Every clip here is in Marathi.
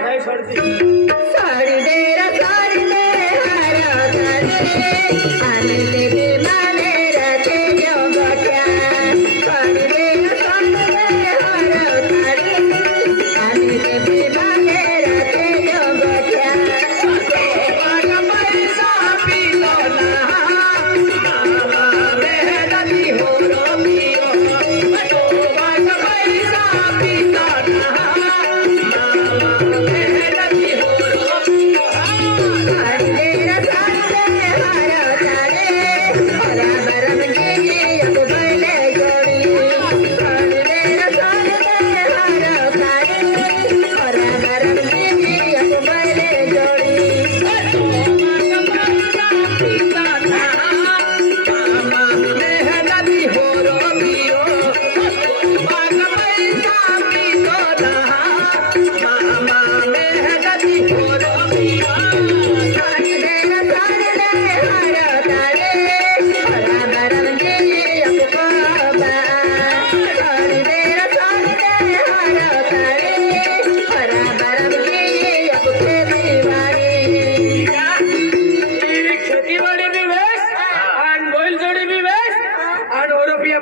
नाही सोडती साडी दे रे साडी दे हार साडी आणि ते विमाने रथे जोगट्या साडी दे रे साडी दे हार साडी आणि ते विमाने रथे जोगट्या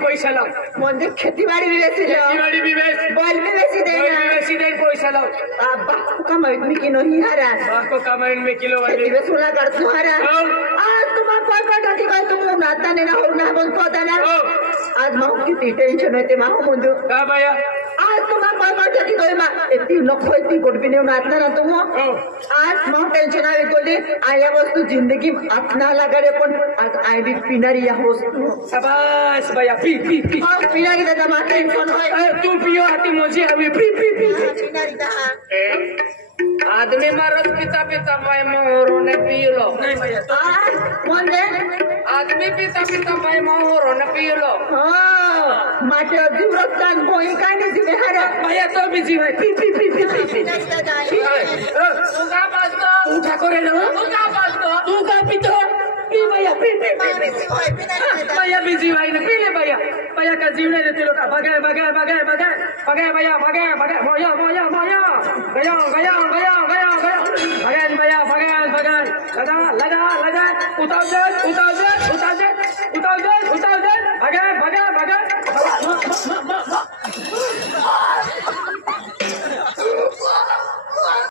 पैसा म्हणजे खेतीबाडी बी बेसी खेतीबाडी बी बेस बॉल बी बेसी दे कोई भी बेसी दे पैसा लाओ अब्बा कमाई मी की नहीं हरा बाको कमाइन में किलो वाली खेती बेसुला कर तू हरा हो। आज तुम्हा कोई पटा की काय तुम नाता ने ना हो ना बोल पता ना हो। आज माहू किती टेन्शन होते माहू मुंदू का बाया आज तुम्हा कोई पटा की काय मा एती नको एती गोडबी ने नातना ना तुम हो। आज माहू टेन्शन आवे कोली आया वस्तू जिंदगी अपना लगाडे पण आज आय बी पिनारी या वस्तू शाबाश बाया पी पी पी और पिनारी दादा मा टेन्शन होय अरे तू पियो आती मुझे अभी पी पी पी पिनारी दा आदमी मारत पिता पिता मैं मोहरो ने पी लो नहीं भैया म्हणजे आदमी पिता पिता मैं मोहरो ने पी लो हो माझ्या जीवरत्तान कोणी काय नाही दिले हरा भैया तो बिजी है पी पी पी पी पी पी तू का पास्तो तू ठाकुर है ना तू का पास्तो तू का पितो पी भैया पी पी पी भैया बिजी भाई ने पी ले भैया भैया का जीव नहीं देते लोग भगे भगे भगे भगे भगे भैया भगे भगे मोया मोया मोया गया गया गया गया गया भगे भैया भगे भगे लगा लगा लगा उतार दे उतार दे उतार दे उतार दे उतार दे भगे भगे भगे